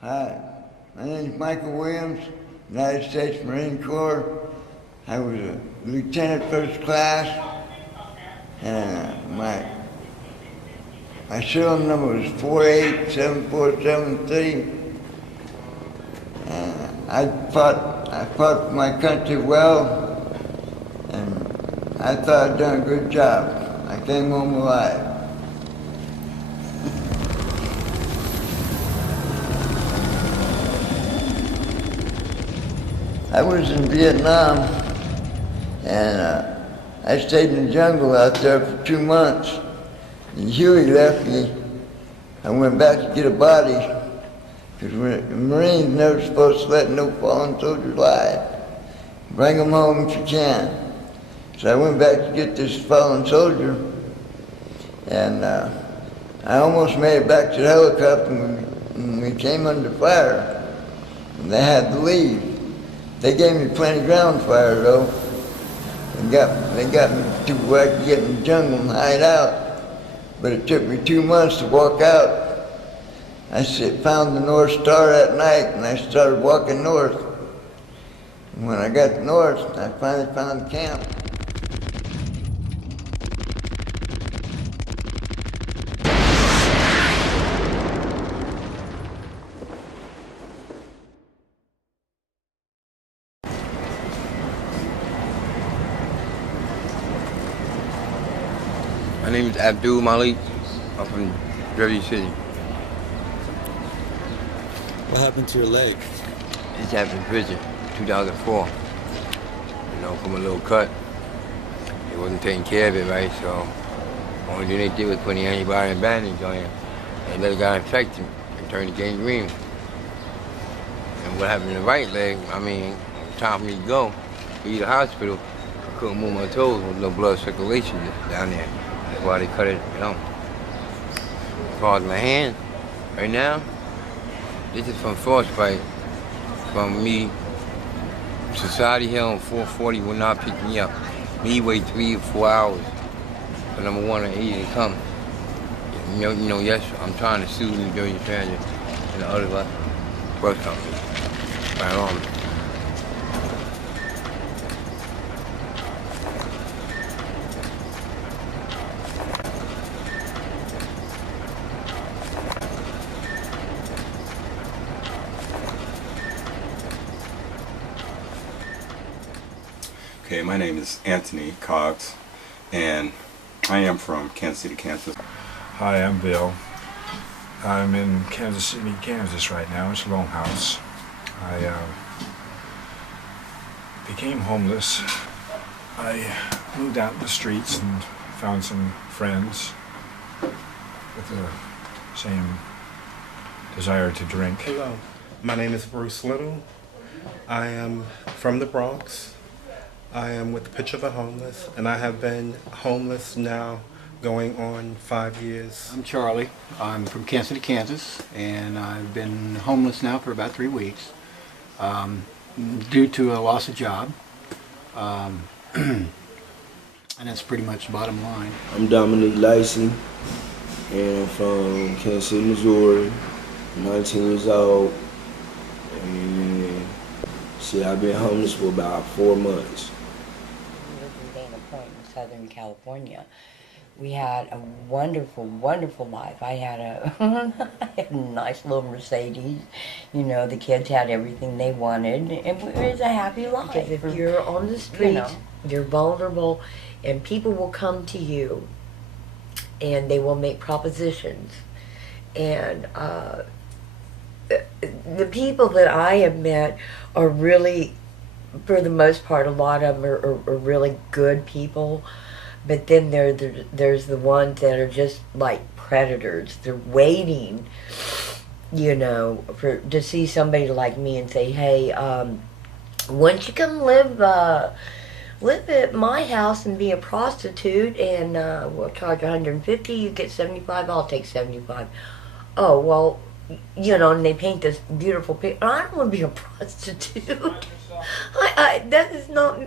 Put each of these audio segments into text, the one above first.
Hi, my name is Michael Williams, United States Marine Corps. I was a lieutenant first class, and my serial number was 487473. And I fought for my country well, and I thought I'd done a good job. I came home alive. I was in Vietnam, and I stayed in the jungle out there for 2 months. And Huey left me. I went back to get a body, because the Marines never supposed to let no fallen soldiers lie. Bring them home if you can. So I went back to get this fallen soldier, and I almost made it back to the helicopter when we came under fire, and they had to leave. They gave me plenty of ground fire though. They got me to where I could get in the jungle and hide out, but it took me 2 months to walk out. I found the North Star that night, and I started walking north. And when I got north, I finally found camp. My name is Abdul Malik. I'm from Jersey City. What happened to your leg? This happened in prison, 2004. You know, from a little cut. They wasn't taking care of it right, so the only thing they did was put the antibiotic and bandage on it. And let it got infected and turned to gangrene. And what happened to the right leg, I mean, time for me to go, to the hospital, I couldn't move my toes with no blood circulation down there. That's why they cut it, you know. As far as my hand, right now, this is from frostbite. From me, Society Hill on 440 will not pick me up. Me wait 3 or 4 hours for number one and easy to come. You know, yes, I'm trying to sue New Jersey Transit and the other bus company. Right. Okay, my name is Anthony Cox, and I am from Kansas City, Kansas. Hi, I'm Bill. I'm in Kansas City, Kansas right now. It's Longhouse. I became homeless. I moved out in the streets and found some friends with the same desire to drink. Hello, my name is Bruce Little. I am from the Bronx. I am with the Pitch of the Homeless, and I have been homeless now going on 5 years. I'm Charlie. I'm from Kansas City, Kansas, and I've been homeless now for about 3 weeks due to a loss of job. And that's pretty much the bottom line. I'm Dominic Lacey, and I'm from Kansas City, Missouri. I'm 19 years old, and I've been homeless for about 4 months. We lived in Dana Point in Southern California. We had a wonderful, wonderful life. I had a nice little Mercedes. You know, the kids had everything they wanted. It was a happy life. Because if you're on the street, you're vulnerable, and people will come to you, and they will make propositions. And the people that I have met are really, for the most part, a lot of them are really good people. But then there's the ones that are just like predators. They're waiting, you know, to see somebody like me and say, hey, why don't you come live at my house and be a prostitute, and we'll charge $150, you get $75, I'll take $75. Oh, well, you know, and they paint this beautiful picture. I don't want to be a prostitute. That is not,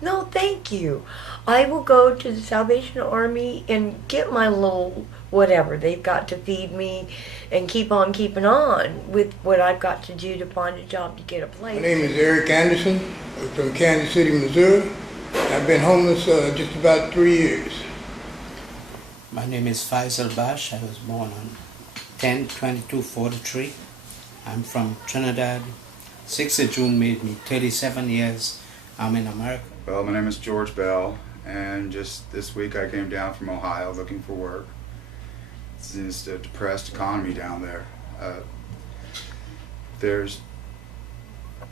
no, thank you. I will go to the Salvation Army and get my little whatever they've got to feed me and keep on keeping on with what I've got to do to find a job to get a place. My name is Eric Anderson. I'm from Kansas City, Missouri. I've been homeless just about 3 years. My name is Faisal Bash. I was born on 10/22/43. I'm from Trinidad. 6th of June made me 37 years. I'm in America. Well, my name is George Bell, and just this week I came down from Ohio looking for work. It's just a depressed economy down there. There's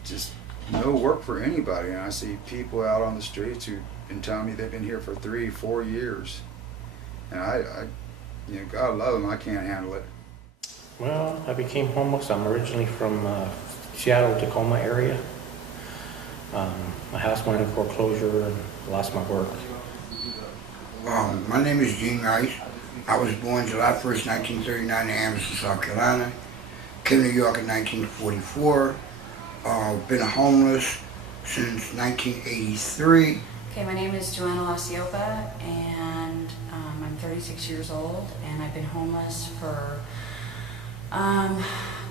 just no work for anybody, and I see people out on the streets who've been telling me they've been here for 3-4 years. And I you know, God love them, I can't handle it. Well, I became homeless. I'm originally from Seattle, Tacoma area. My house went into foreclosure and lost my work. My name is Gino. I was born July 1st, 1939 in Anderson, South Carolina. Came to New York in 1944. Been homeless since 1983. Okay, my name is Joanna Lasiopa, and I'm 36 years old, and I've been homeless for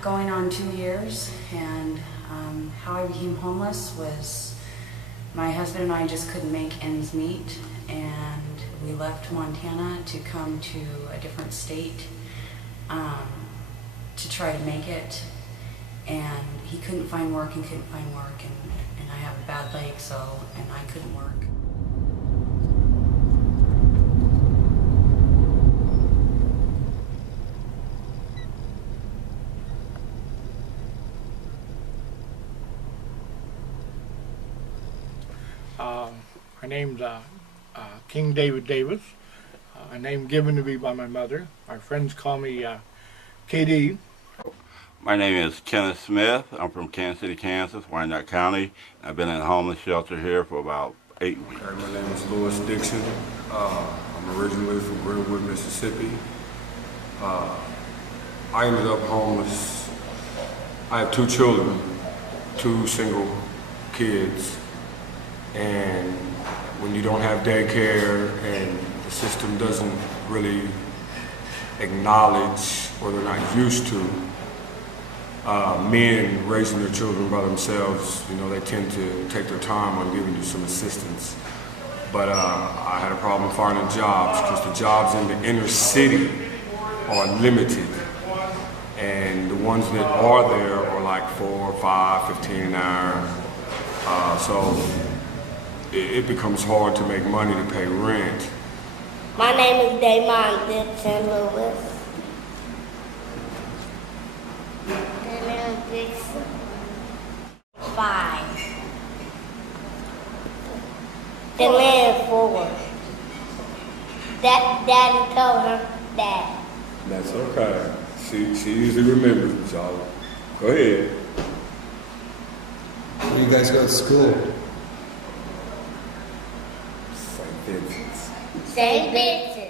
going on 2 years. And how I became homeless was my husband and I just couldn't make ends meet, and we left Montana to come to a different state to try to make it. And he couldn't find work and couldn't find work, and I have a bad leg, and I couldn't work. My name's King David Davis, a name given to me by my mother. My friends call me KD. My name is Kenneth Smith. I'm from Kansas City, Kansas, Wyandotte County. I've been in a homeless shelter here for about 8 weeks. My name is Louis Dixon. I'm originally from Greenwood, Mississippi. I ended up homeless. I have 2 children, 2 single kids, and when you don't have daycare and the system doesn't really acknowledge, or they're not used to, men raising their children by themselves, you know, they tend to take their time on giving you some assistance. But I had a problem finding jobs because the jobs in the inner city are limited. And the ones that are there are like 4, 5, 15 an hour. So it becomes hard to make money to pay rent. My name is Damon Dixon Lewis. Dixon. 5. Then Lynn 4. Daddy told her Dad. That's okay. She usually remembers, y'all. Go ahead. Where do you guys go to school? St. Vincent's. St. Vincent's.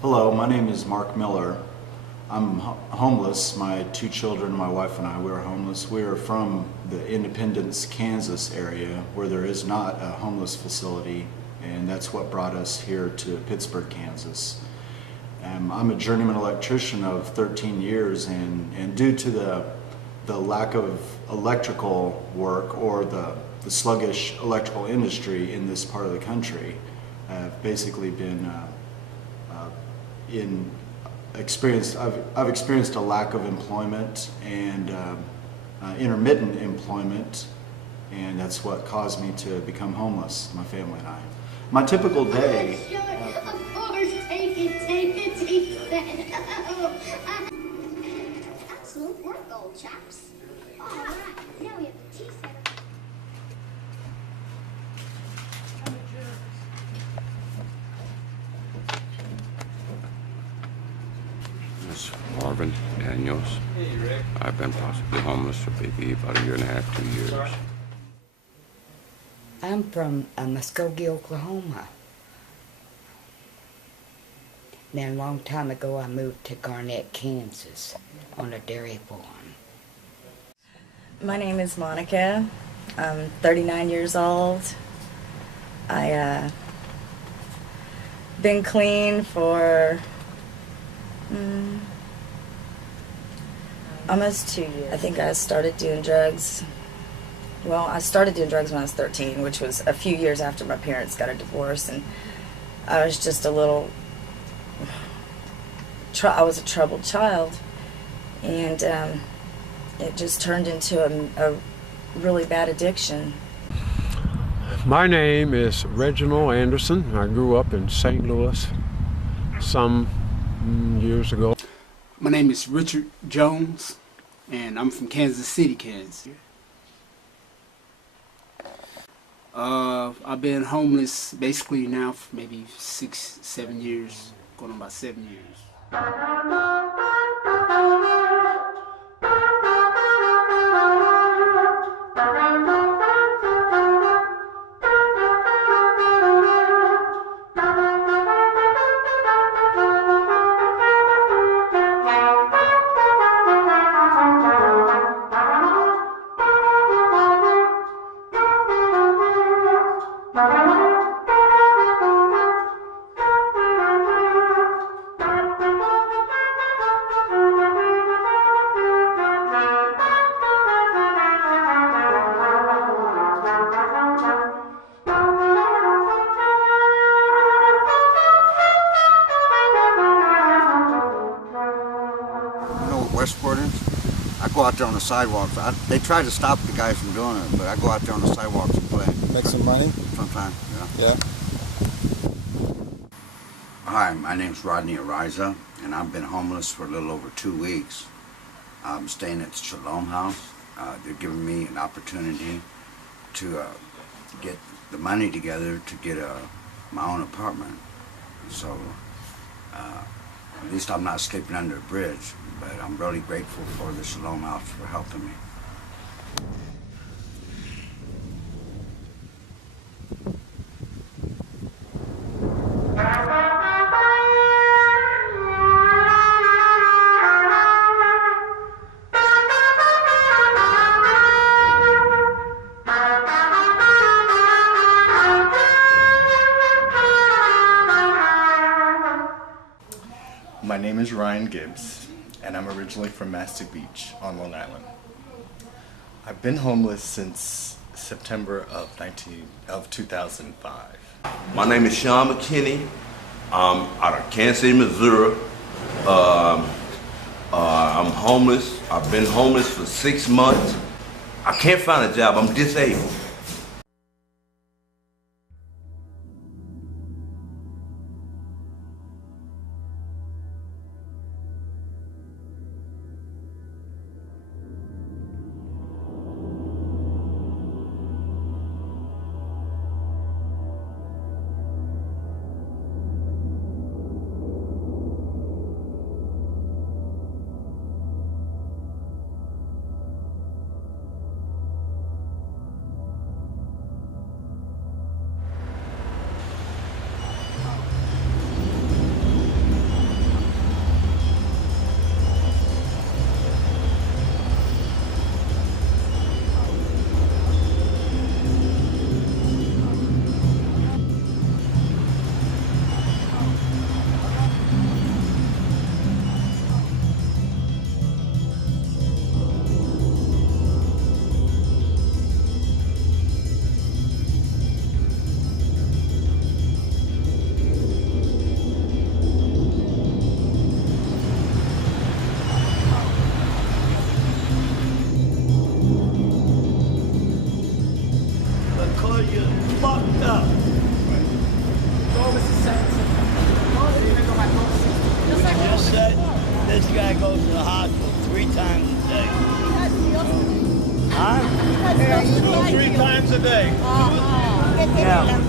Hello, my name is Mark Miller. I'm homeless. My 2 children, my wife and I, we're homeless. We're from the Independence, Kansas area where there is not a homeless facility, and that's what brought us here to Pittsburgh, Kansas. I'm a journeyman electrician of 13 years, and due to the lack of electrical work or the sluggish electrical industry in this part of the country, I've basically been I've experienced a lack of employment and intermittent employment, and that's what caused me to become homeless, my family and I. My typical day... Of course, take it. Excellent work, old chaps. All right, now we have the tea set. Marvin Daniels. I've been possibly homeless for maybe about 1.5 to 2 years. I'm from Muskogee, Oklahoma. Then a long time ago I moved to Garnett, Kansas on a dairy farm. My name is Monica. I'm 39 years old. I been clean for almost 2 years. I think I started doing drugs. Well, I started doing drugs when I was 13, which was a few years after my parents got a divorce, and I was just a little, I was a troubled child, and it just turned into a really bad addiction. My name is Reginald Anderson. I grew up in St. Louis some years ago. My name is Richard Jones, and I'm from Kansas City, Kansas. I've been homeless basically now for maybe 6, 7 years, going on about 7 years. I go out there on the sidewalks. They try to stop the guys from doing it, but I go out there on the sidewalks and play. Make some money? Sometimes, yeah. Yeah. Hi, my name's Rodney Ariza, and I've been homeless for a little over 2 weeks. I'm staying at the Shalom House. They're giving me an opportunity to get the money together to get my own apartment. So at least I'm not sleeping under a bridge, but I'm really grateful for the Shalom House for helping me. My name is Ryan Gibbs, and I'm originally from Mastic Beach on Long Island. I've been homeless since September of 2005. My name is Sean McKinney. I'm out of Kansas City, Missouri. I'm homeless. I've been homeless for 6 months. I can't find a job. I'm disabled. This guy goes to the hospital 3 times a day. Huh? 3 times a day. Yeah.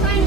Train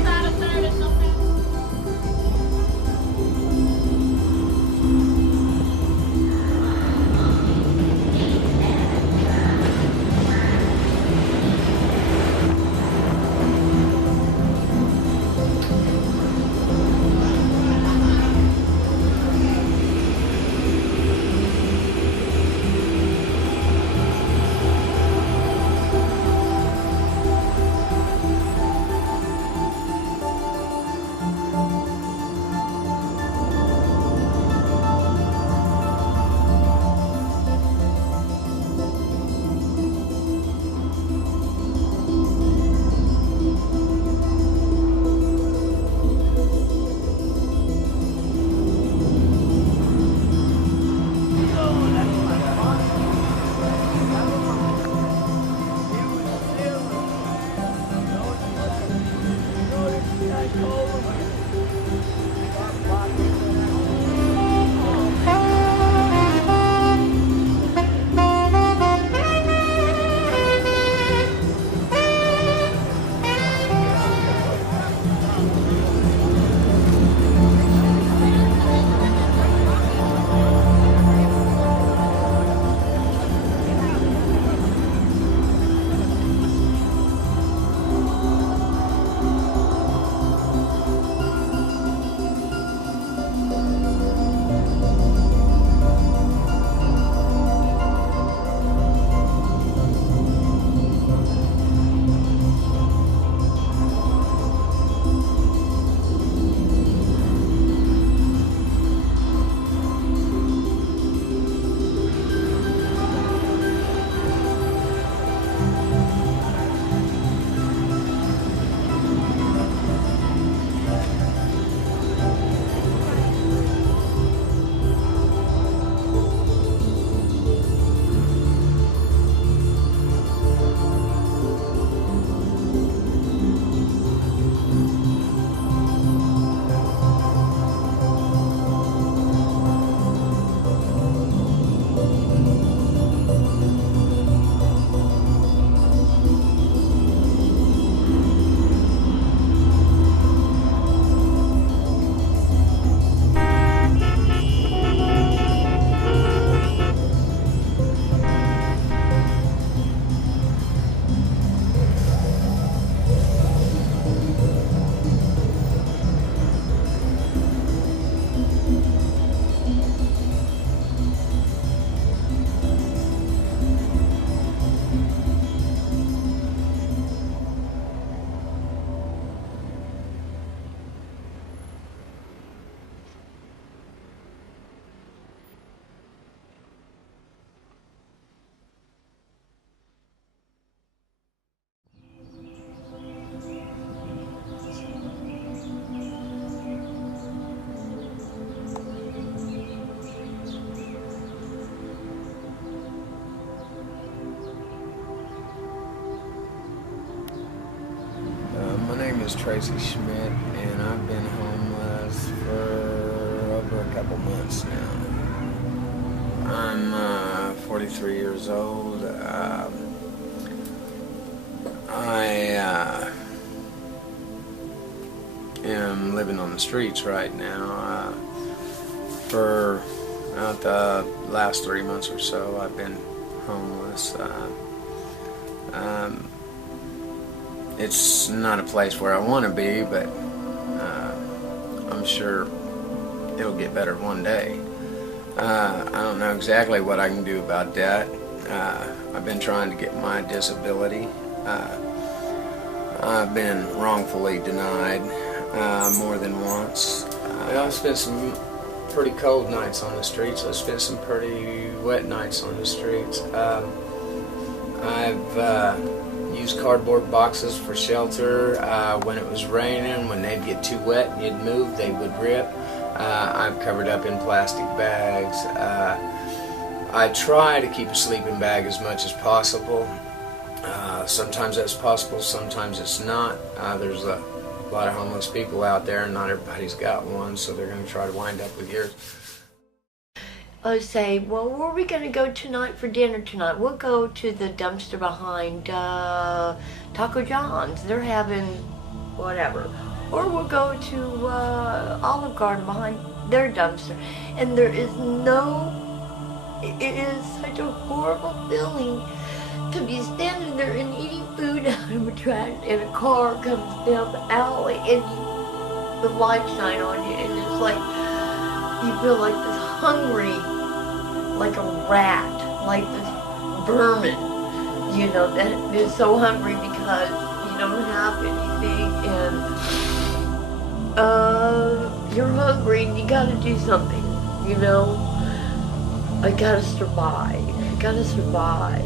is Tracy Schmidt, and I've been homeless for over a couple months now. I'm 43 years old. I am living on the streets right now. For about the last 3 months or so, I've been homeless. It's not a place where I want to be, but I'm sure it'll get better one day. I don't know exactly what I can do about that. I've been trying to get my disability. I've been wrongfully denied more than once. I've spent some pretty cold nights on the streets. I've spent some pretty wet nights on the streets. I've used cardboard boxes for shelter. When it was raining, when they'd get too wet and you'd move, they would rip. I've covered up in plastic bags. I try to keep a sleeping bag as much as possible. Sometimes that's possible, sometimes it's not. There's a lot of homeless people out there, and not everybody's got one, so they're going to try to wind up with yours. I say, well, where are we going to go tonight for dinner tonight? We'll go to the dumpster behind Taco John's. They're having whatever. Or we'll go to Olive Garden behind their dumpster. And there is no, it is such a horrible feeling to be standing there and eating food out of a trash and a car comes down the alley and the light shine on you and it's like, you feel like this hungry, like a rat, like this vermin, you know, that is so hungry because you don't have anything and you're hungry and you gotta do something, you know. I gotta survive. I gotta survive.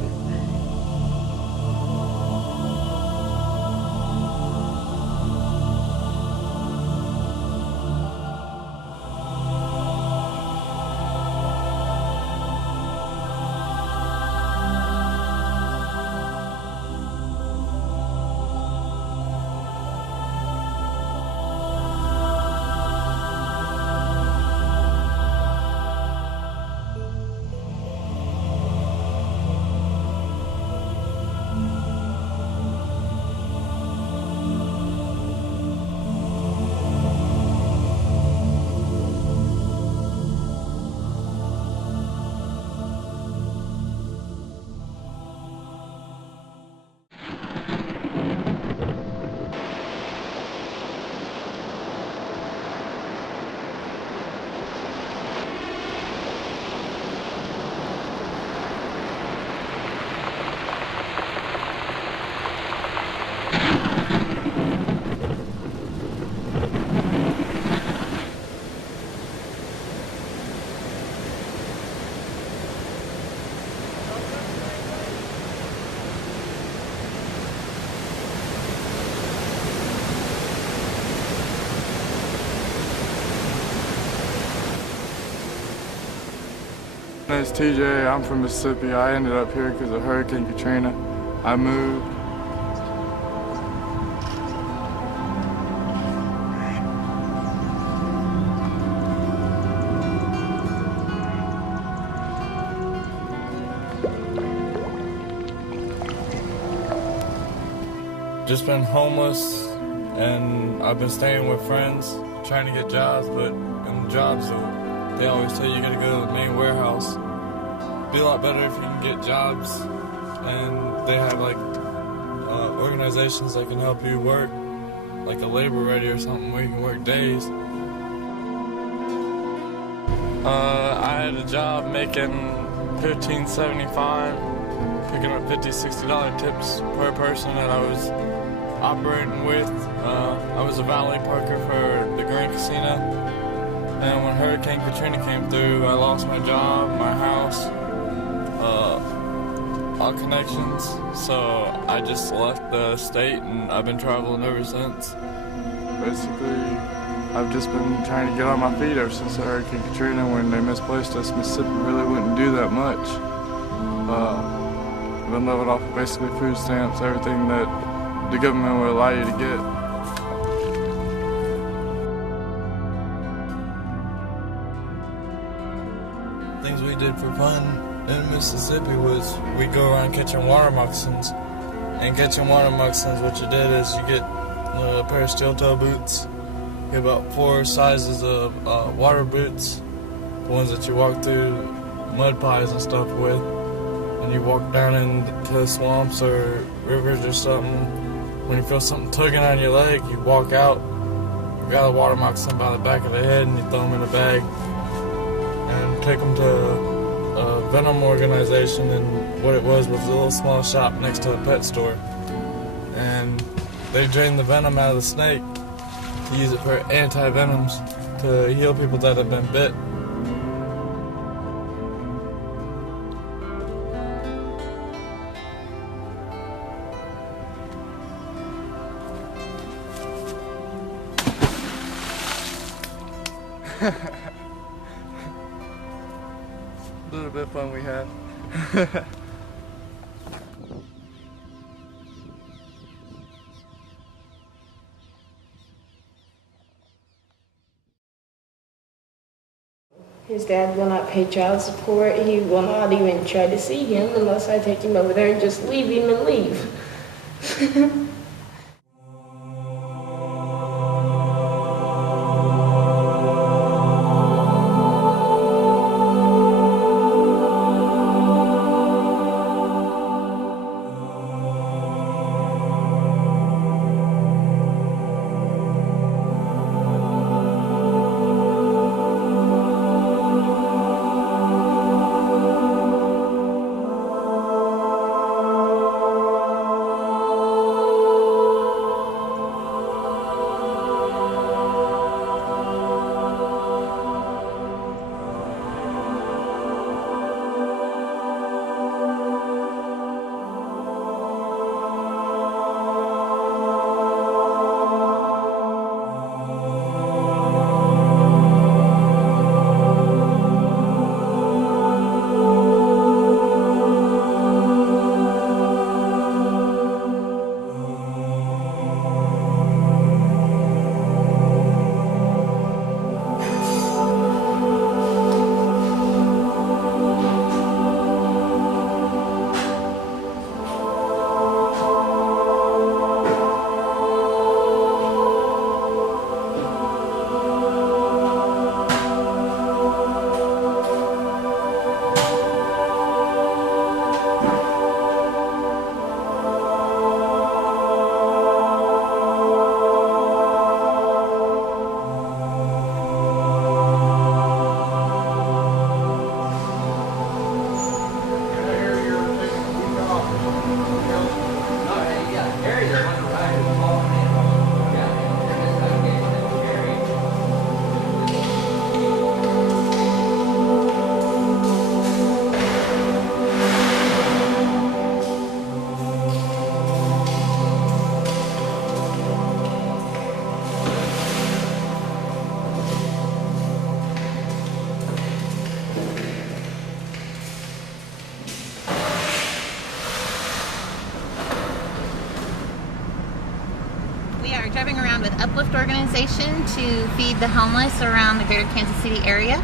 My name is TJ. I'm from Mississippi. I ended up here because of Hurricane Katrina. I moved. Just been homeless, and I've been staying with friends, trying to get jobs, but in jobs, they always tell you you gotta go to the main warehouse. Be a lot better if you can get jobs, and they have like organizations that can help you work, like a labor ready or something where you can work days. I had a job making $15.75, picking up $50-$60 tips per person that I was operating with. I was a valet parker for the Grand Casino, and when Hurricane Katrina came through, I lost my job, my house, all connections, so I just left the state and I've been traveling ever since. Basically, I've just been trying to get on my feet ever since the Hurricane Katrina. When they misplaced us, Mississippi really wouldn't do that much. I've been living off of basically food stamps, everything that the government would allow you to get. did for fun in Mississippi was we go around catching water moccasins. And catching water moccasins, what you did is you get a pair of steel toe boots. You get about 4 sizes of water boots, the ones that you walk through mud pies and stuff with. And you walk down into swamps or rivers or something. When you feel something tugging on your leg, you walk out. You got a water moccasin by the back of the head and you throw them in a bag and take them to a venom organization. And what it was a little small shop next to a pet store. And they drain the venom out of the snake to use it for anti-venoms to heal people that have been bit. A little bit of fun we had. His dad will not pay child support. He will not even try to see him unless I take him over there and just leave him and leave. Driving around with Uplift organization to feed the homeless around the greater Kansas City area,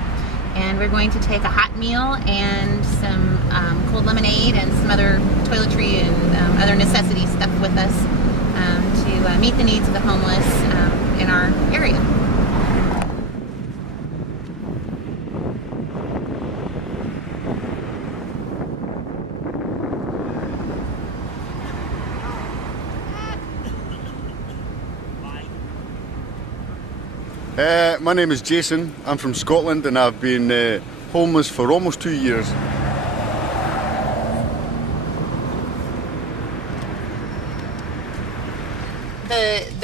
and we're going to take a hot meal and some cold lemonade and some other toiletry and other necessity stuff with us to meet the needs of the homeless in our area. My name is Jason. I'm from Scotland and I've been homeless for almost 2 years.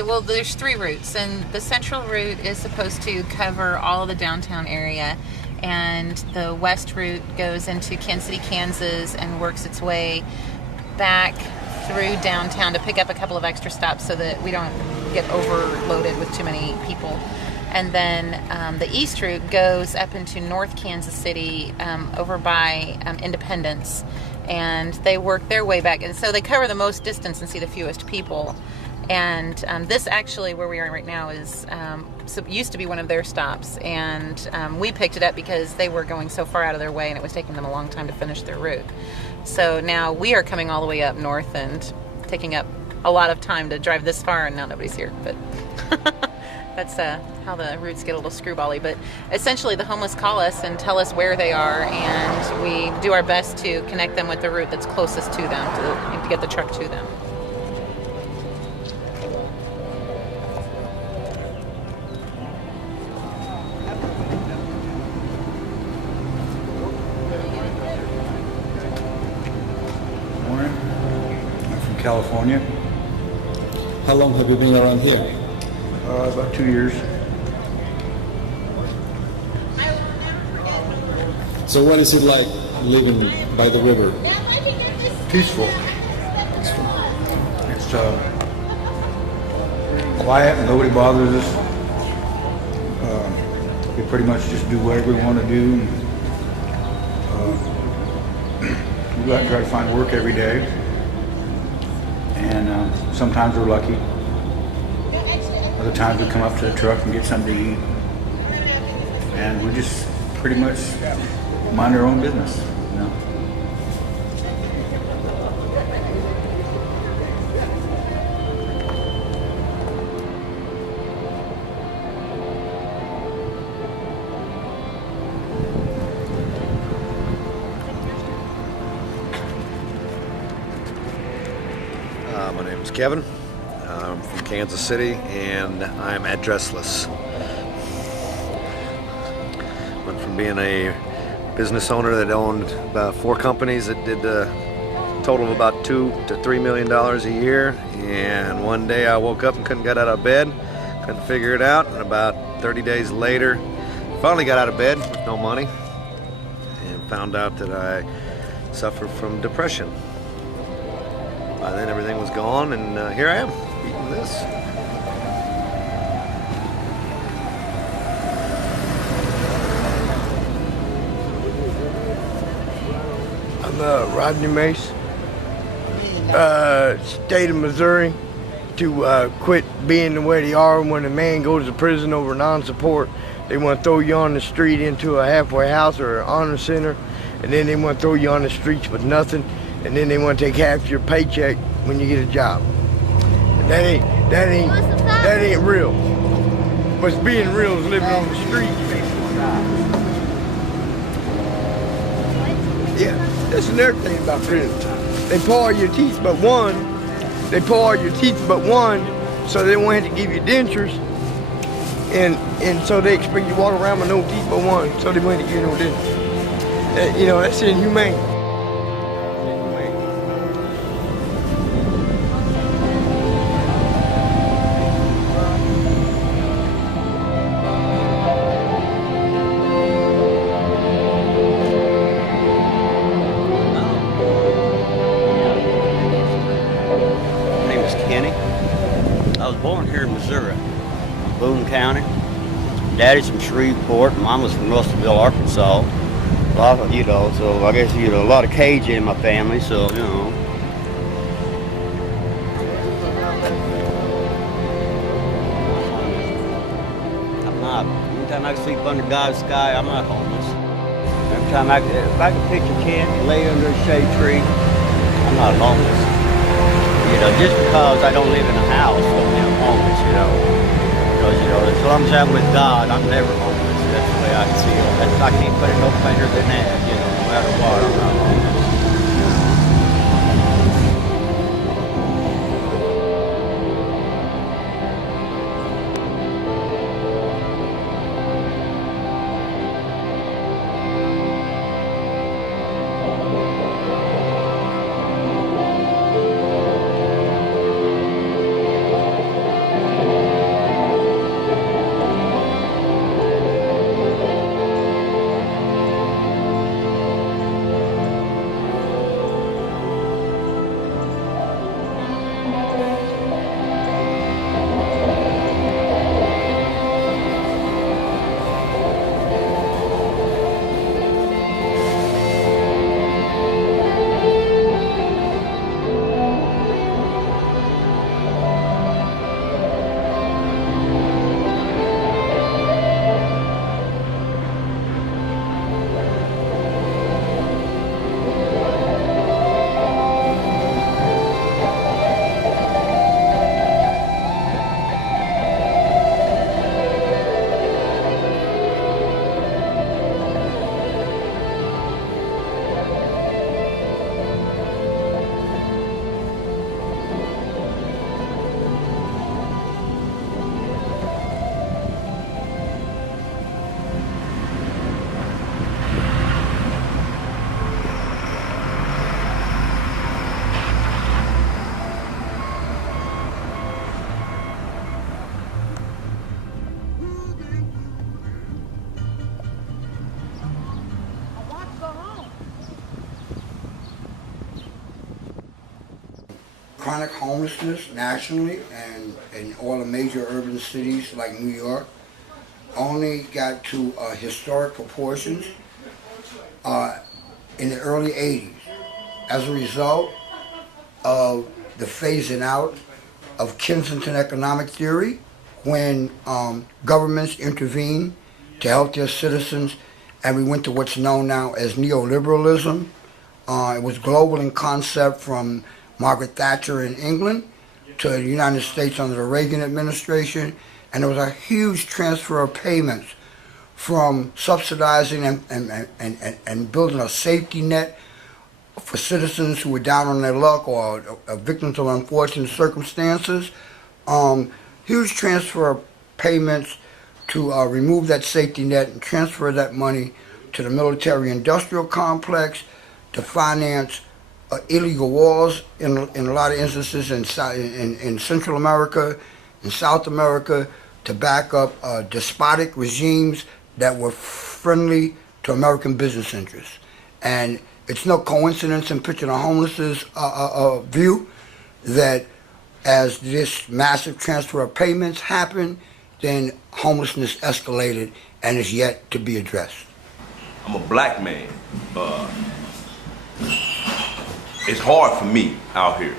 Well, there's 3 routes, and the central route is supposed to cover all the downtown area, and the west route goes into Kansas City, Kansas, and works its way back through downtown to pick up a couple of extra stops so that we don't get overloaded with too many people. And then the east route goes up into North Kansas City over by Independence, and they work their way back. And so they cover the most distance and see the fewest people. And this actually, where we are right now, is used to be one of their stops, and we picked it up because they were going so far out of their way and it was taking them a long time to finish their route. So now we are coming all the way up north and taking up a lot of time to drive this far, and now nobody's here. But that's how the routes get a little screwbally. But essentially the homeless call us and tell us where they are, and we do our best to connect them with the route that's closest to them to get the truck to them. California. How long have you been around here? About 2 years. So what is it like living by the river? Peaceful. It's quiet, nobody bothers us. We pretty much just do whatever we want to do. We go out and try to find work every day. And sometimes we're lucky. Other times we come up to the truck and get something to eat. And we just pretty much mind our own business, you know. My name is Kevin. I'm from Kansas City, and I'm addressless. Went from being a business owner that owned about 4 companies that did a total of about $2 to $3 million a year, and one day I woke up and couldn't get out of bed, couldn't figure it out, and about 30 days later finally got out of bed with no money and found out that I suffered from depression. By then everything was gone, and here I am, eating this. I'm Rodney Mace, state of Missouri, to quit being the way they are. When a man goes to prison over non-support, they want to throw you on the street into a halfway house or an honor center, and then they want to throw you on the streets with nothing. And then they want to take half your paycheck when you get a job. And that ain't real. What's being real is living on the street. Yeah, that's another thing about prison. They pull all your teeth but one. They pull all your teeth but one, so they won't have to give you dentures. And so they expect you to walk around with no teeth but one, so they won't have to give you no dentures. You know, that's inhumane. Daddy's from Shreveport, Mama's from Russellville, Arkansas. A lot of, so I guess, a lot of Cajun in my family, so, I'm not, anytime I can sleep under God's sky, I'm not homeless. Every time if I can pitch a tent and lay under a shade tree, I'm not homeless. Just because I don't live in a house, don't mean I'm homeless, Because, as long as I'm with God, I'm never homeless. That's the way I feel. I can't put it no plainer than that, no matter what, I'm not homeless. chronic homelessness nationally and in all the major urban cities like New York only got to historic proportions in the early 80s as a result of the phasing out of Kensington economic theory when governments intervened to help their citizens, and we went to what's known now as neoliberalism. It was global in concept from Margaret Thatcher in England to the United States under the Reagan administration, and there was a huge transfer of payments from subsidizing and building a safety net for citizens who were down on their luck or victims of unfortunate circumstances. Huge transfer of payments to remove that safety net and transfer that money to the military-industrial complex to finance illegal wars in a lot of instances in Central America, in South America, to back up despotic regimes that were friendly to American business interests. And it's no coincidence in Picture the Homeless's view that as this massive transfer of payments happened, then homelessness escalated and is yet to be addressed. I'm a black man. It's hard for me out here.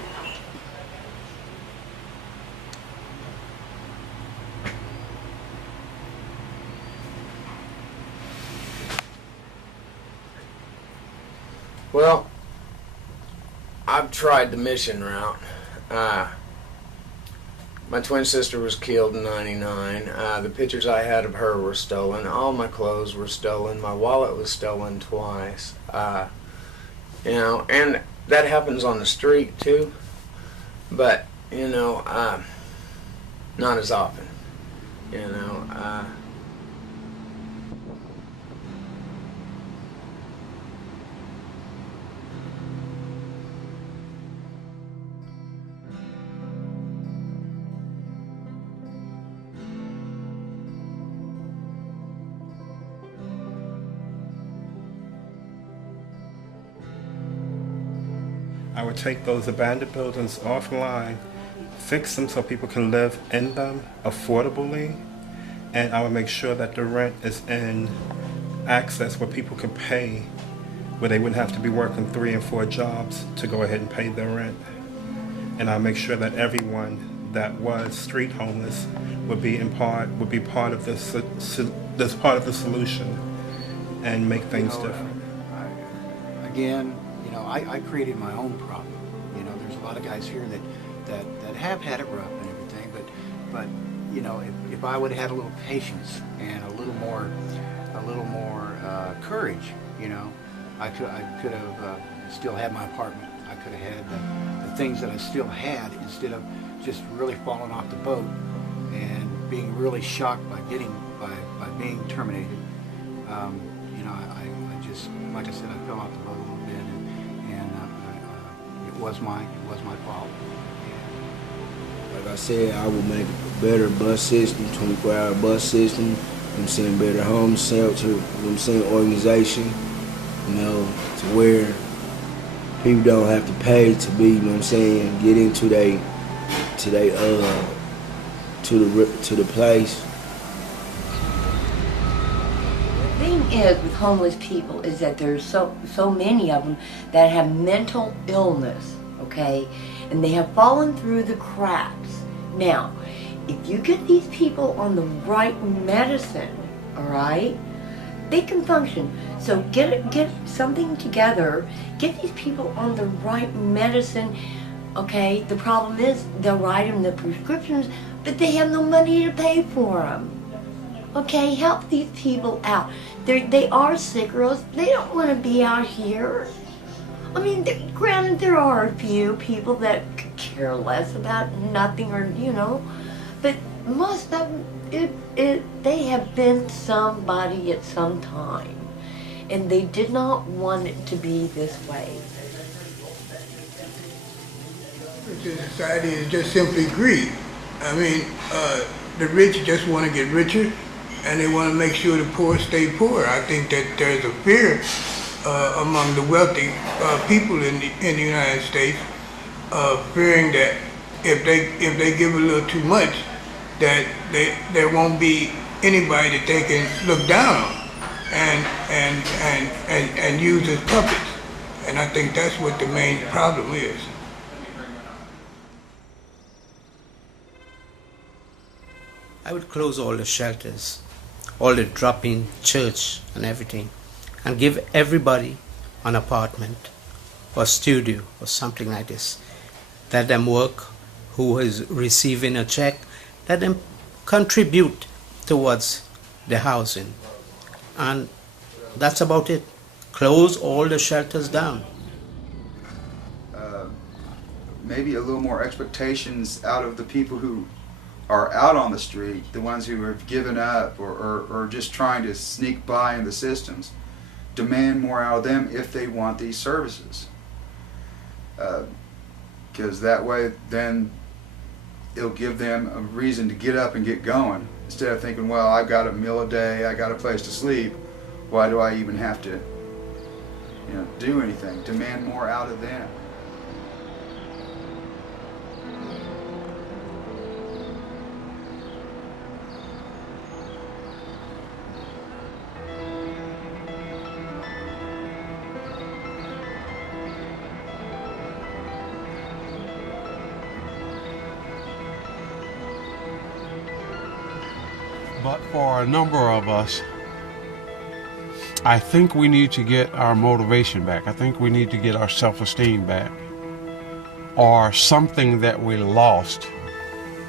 Well, I've tried the mission route. My twin sister was killed in '99. The pictures I had of her were stolen. All my clothes were stolen. My wallet was stolen twice. You know, and that happens on the street too. But, you know, not as often. You know, I would take those abandoned buildings offline, fix them so people can live in them affordably, and I would make sure that the rent is in access where people can pay, where they wouldn't have to be working 3 and 4 jobs to go ahead and pay their rent. And I'll make sure that everyone that was street homeless would be part of this part of the solution and make things different. Again, you know, I created my own problem. You know, there's a lot of guys here that have had it rough and everything, but you know, if I would have had a little patience and a little more courage, you know, I could have still had my apartment. I could have had the things that I still had instead of just really falling off the boat and being really shocked by being terminated. You know, I just, like I said, I fell off the boat a little bit, and it was my fault. Like I said, I would make a better bus system, 24-hour bus system. You know what I'm saying, better home shelter. You know what I'm saying, organization. You know, to where people don't have to pay to be. You know what I'm saying, get into to the place. The thing is with homeless people is that there's so many of them that have mental illness, okay, and they have fallen through the cracks. Now, if you get these people on the right medicine, all right, they can function. So get something together, get these people on the right medicine. Okay, the problem is they'll write them the prescriptions, but they have no money to pay for them. Okay, help these people out. They are sick girls. They don't want to be out here. I mean, granted, there are a few people that could care less about nothing, or you know, but most of them, they have been somebody at some time, and they did not want it to be this way. The society is just simply greed. I mean, the rich just want to get richer, and they want to make sure the poor stay poor. I think that there's a fear among the wealthy people in the United States fearing that if they give a little too much, that there won't be anybody that they can look down on and use as puppets. And I think that's what the main problem is. I would close all the shelters, all the drop-in church and everything, and give everybody an apartment or studio or something like this. Let them work, who is receiving a check, let them contribute towards the housing. And that's about it. Close all the shelters down. Maybe a little more expectations out of the people who are out on the street, the ones who have given up or just trying to sneak by in the systems. Demand more out of them if they want these services. Because that way then it'll give them a reason to get up and get going, instead of thinking, well, I've got a meal a day, I got a place to sleep, why do I even have to do anything? Demand more out of them. But for a number of us, I think we need to get our motivation back. I think we need to get our self-esteem back, or something that we lost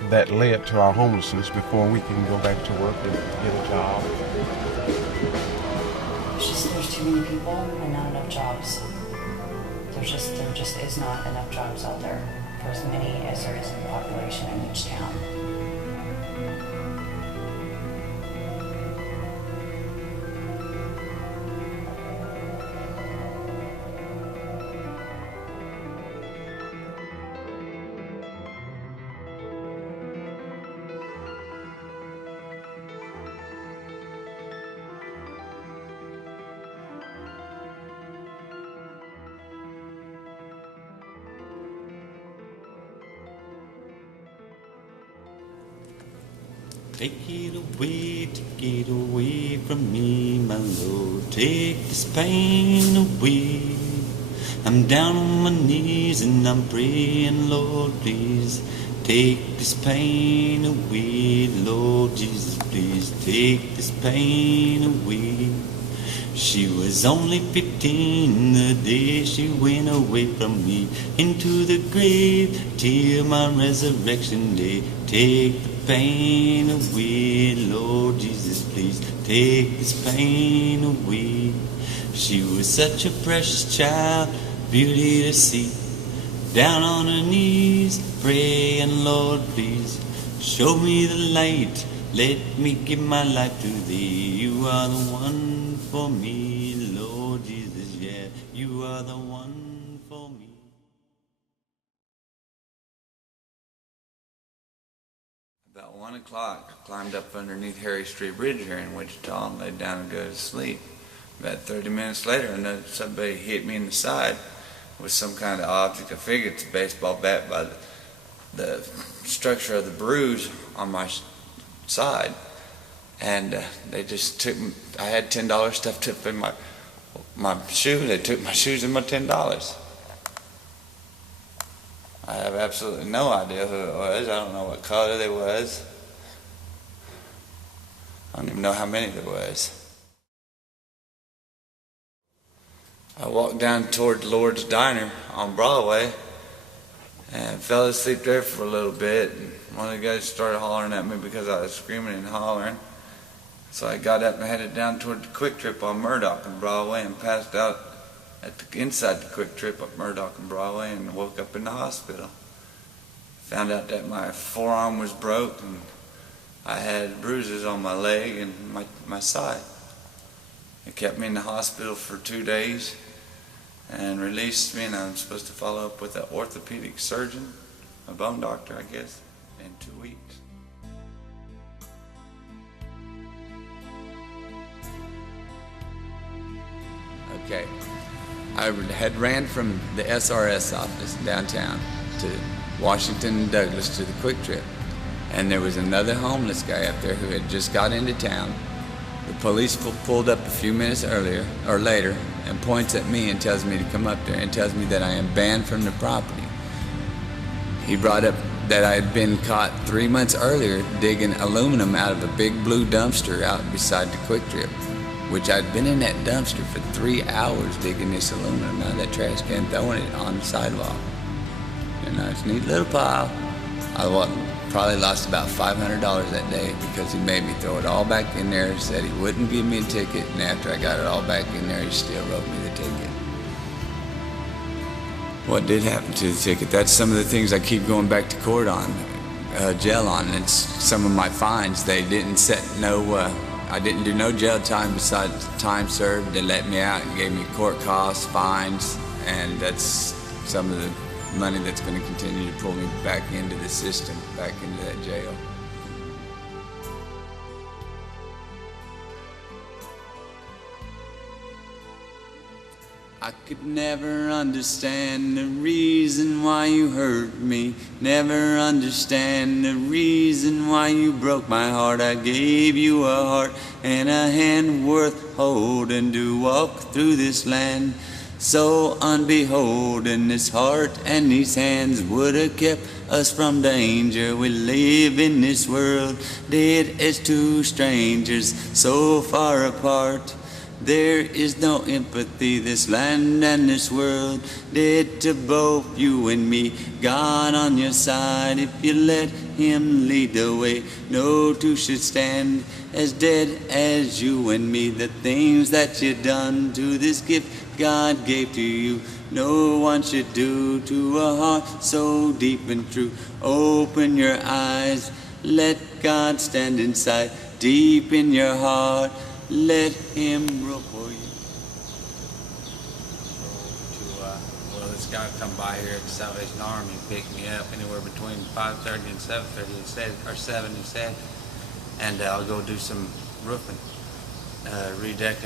that led to our homelessness before we can go back to work and get a job. There's too many people and not enough jobs. There just is not enough jobs out there for as many as there is in the population in each town. Take it away from me, my Lord. Take this pain away. I'm down on my knees and I'm praying, Lord, please. Take this pain away, Lord Jesus, please. Take this pain away. She was only 15 the day she went away from me into the grave till my resurrection day. Take the pain away, Lord Jesus, please. Take this pain away. She was such a precious child, beauty to see. Down on her knees, praying, Lord, please. Show me the light, let me give my life to thee. You are the one for me, Lord Jesus, yeah. You are the one for me. About 1 o'clock, I climbed up underneath Harry Street Bridge here in Wichita and laid down and go to sleep. About 30 minutes later, somebody hit me in the side with some kind of object. I figured it's a baseball bat by the structure of the bruise on my side. And they just took, I had $10 stuffed up in my shoe. They took my shoes and my $10. I have absolutely no idea who it was. I don't know what color they was. I don't even know how many there was. I walked down toward Lord's Diner on Broadway and fell asleep there for a little bit. And one of the guys started hollering at me because I was screaming and hollering. So I got up and headed down toward the Quick Trip on Murdoch and Broadway and passed out inside the Quick Trip at Murdoch and Broadway and woke up in the hospital. Found out that my forearm was broke and I had bruises on my leg and my side. It kept me in the hospital for 2 days and released me, and I'm supposed to follow up with an orthopedic surgeon, a bone doctor, I guess, in 2 weeks. Okay, I had ran from the SRS office downtown, to Washington and Douglas to the Quick Trip. And there was another homeless guy up there who had just got into town. The police pulled up a few minutes earlier or later and points at me and tells me to come up there and tells me that I am banned from the property. He brought up that I had been caught 3 months earlier digging aluminum out of a big blue dumpster out beside the Quick Trip, which I'd been in that dumpster for 3 hours digging this aluminum out of that trash can, throwing it on the sidewalk. And it's a neat little pile. I probably lost about $500 that day because he made me throw it all back in there, said he wouldn't give me a ticket, and after I got it all back in there, he still wrote me the ticket. What did happen to the ticket? That's some of the things I keep going back to court on, jail on. It's some of my fines. They didn't set I didn't do no jail time besides time served. They let me out and gave me court costs, fines, and that's some of the money that's going to continue to pull me back into the system, back into that jail. I could never understand the reason why you hurt me, never understand the reason why you broke my heart. I gave you a heart and a hand worth holding to walk through this land. So unbeholden, this heart and these hands would have kept us from danger. We live in this world, dead as two strangers, so far apart. There is no empathy, this land and this world, dead to both you and me. God on your side, if you let him lead the way, no two should stand as dead as you and me. The things that you done to this gift God gave to you, no one should do to a heart so deep and true. Open your eyes, let God stand inside, deep in your heart, let him rule for you. Well, this guy come by here at the Salvation Army and picked me up anywhere between 5:30 and 7:30, he said, or 7, he said, and I'll go do some roofing, redeck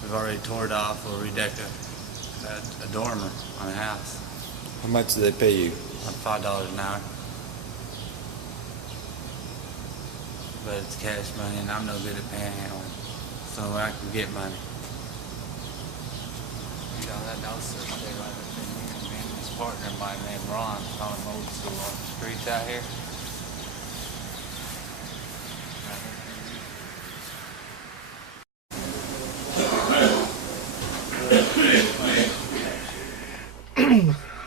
we've already tore it off, we'll redeck a dormer on a house. How much do they pay you? $5 an hour. But it's cash money, and I'm no good at panhandling, so I can get money. You know, that also stay right between me and me and his partner of mine named Ron, call him old school on the streets out here.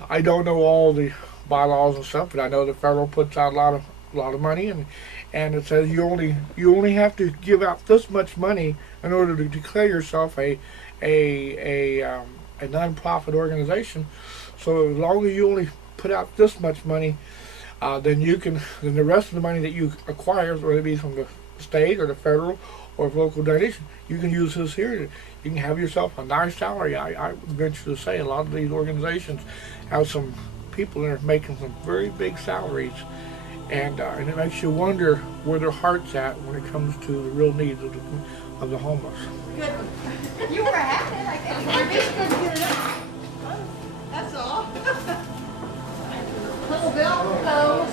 I don't know all the bylaws and stuff, but I know the federal puts out a lot of money, and it says you only have to give out this much money in order to declare yourself a non-profit organization. So as long as you only put out this much money, then the rest of the money that you acquire, whether it be from the state or the federal or local donation, you can use this here. You can have yourself a nice salary. I would venture to say a lot of these organizations have some people that are making some very big salaries, and it makes you wonder where their heart's at when it comes to the real needs of the homeless. Good. You were happy like that. We're just going to get it up. That's all. Little Bill goes.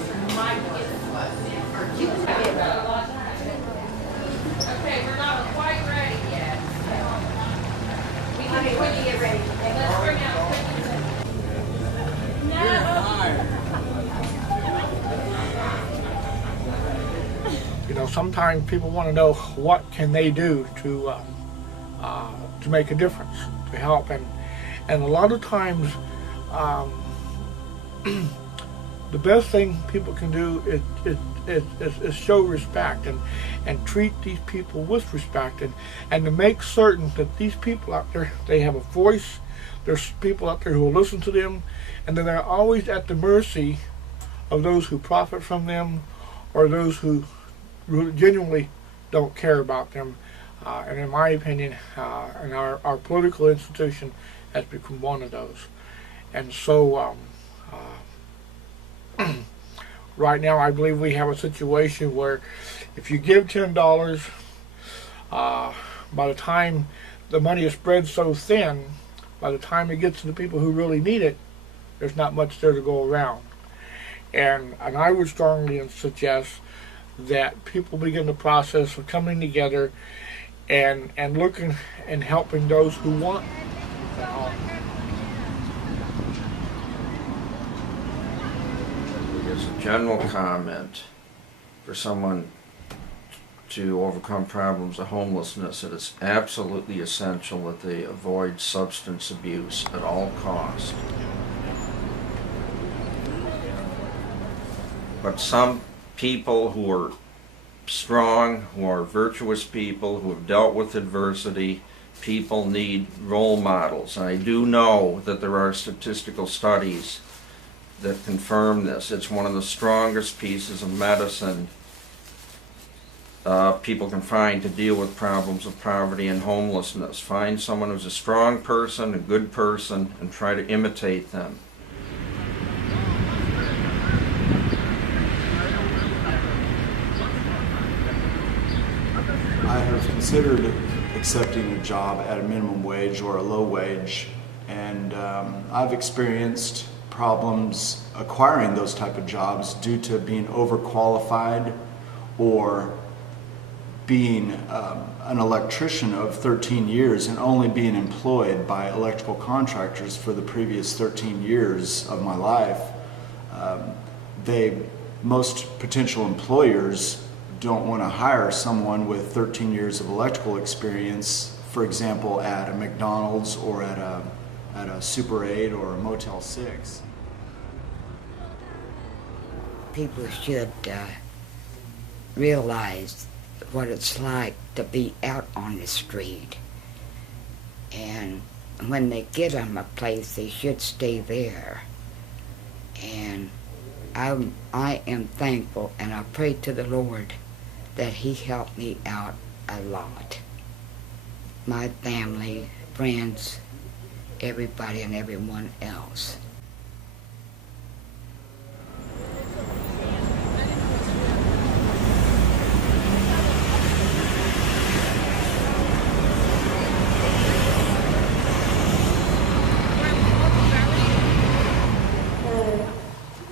Okay, we're not quite ready yet. When you get ready. Let's bring out You know, sometimes people want to know what can they do to make a difference, to help, and a lot of times the best thing people can do is show respect and treat these people with respect, and to make certain that these people out there, they have a voice. There's people out there who will listen to them, and then they're always at the mercy of those who profit from them or those who genuinely don't care about them. And in my opinion, and our political institution has become one of those. And so right now I believe we have a situation where if you give $10, by the time the money is spread so thin, by the time it gets to the people who really need it, there's not much there to go around. And I would strongly suggest that people begin the process of coming together and looking and helping those who want the help. As a general comment, for someone to overcome problems of homelessness, it is absolutely essential that they avoid substance abuse at all costs. But some people who are strong, who are virtuous people, who have dealt with adversity, people need role models. And I do know that there are statistical studies that confirm this. It's one of the strongest pieces of medicine people can find to deal with problems of poverty and homelessness. Find someone who's a strong person, a good person, and try to imitate them. I have considered accepting a job at a minimum wage or a low wage, and I've experienced problems acquiring those type of jobs due to being overqualified or being an electrician of 13 years and only being employed by electrical contractors for the previous 13 years of my life. Most potential employers don't want to hire someone with 13 years of electrical experience, for example, at a McDonald's or at a Super 8 or a Motel 6. People should realize what it's like to be out on the street. And when they get them a place, they should stay there. And I am thankful, and I pray to the Lord that He helped me out a lot. My family, friends, everybody and everyone else.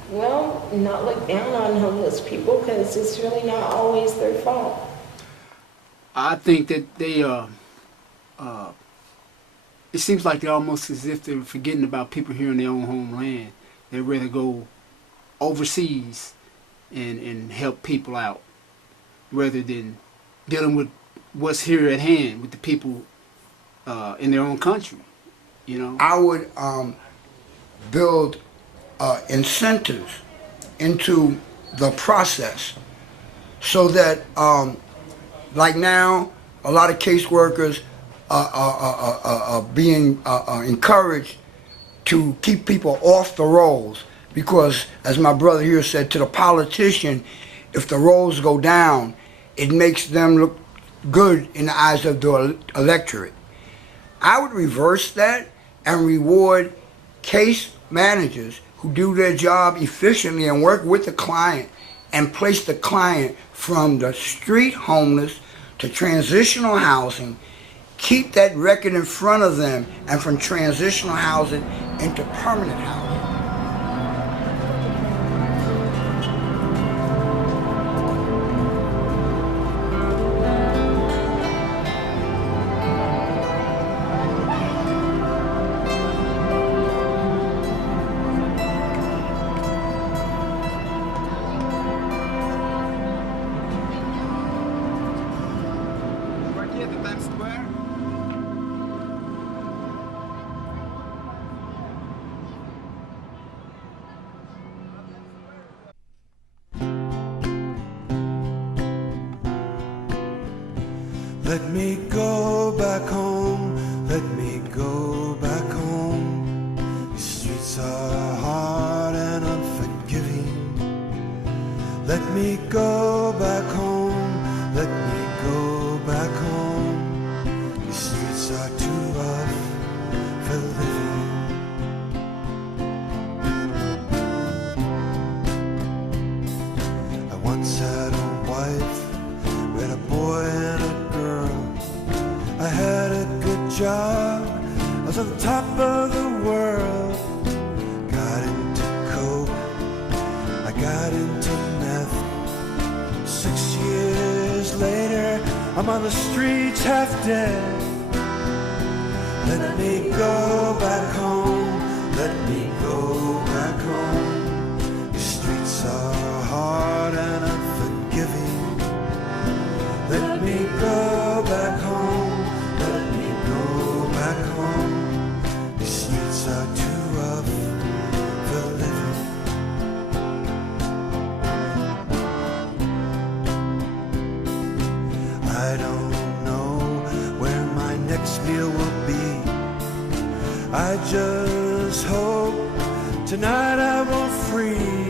Well, not look down on homeless people, because it's really not always their fault. I think that they, it seems like they're almost as if they're forgetting about people here in their own homeland. They'd rather go overseas and help people out rather than dealing with what's here at hand with the people in their own country, you know? I would build incentives into the process so that like now a lot of caseworkers are being encouraged to keep people off the rolls, because as my brother here said, to the politician, if the rolls go down, it makes them look good in the eyes of the electorate. I would reverse that and reward case managers who do their job efficiently and work with the client and place the client from the street homeless to transitional housing, keep that record in front of them, and from transitional housing into permanent housing. Let me go back home, let me go back home. These streets are hard and unforgiving. Let me go back home, let me go back home. These streets are too rough for living. I once had a wife, we had a boy and a girl. I had a good job, I was on the top of the world. Got I'm on the streets half dead. Let me go back home. Let me go back home. The streets are hard and unforgiving. Let me go back home. Let me go back home. The streets are too rough for living. I don't know where my next meal will be. I just hope tonight I won't freeze.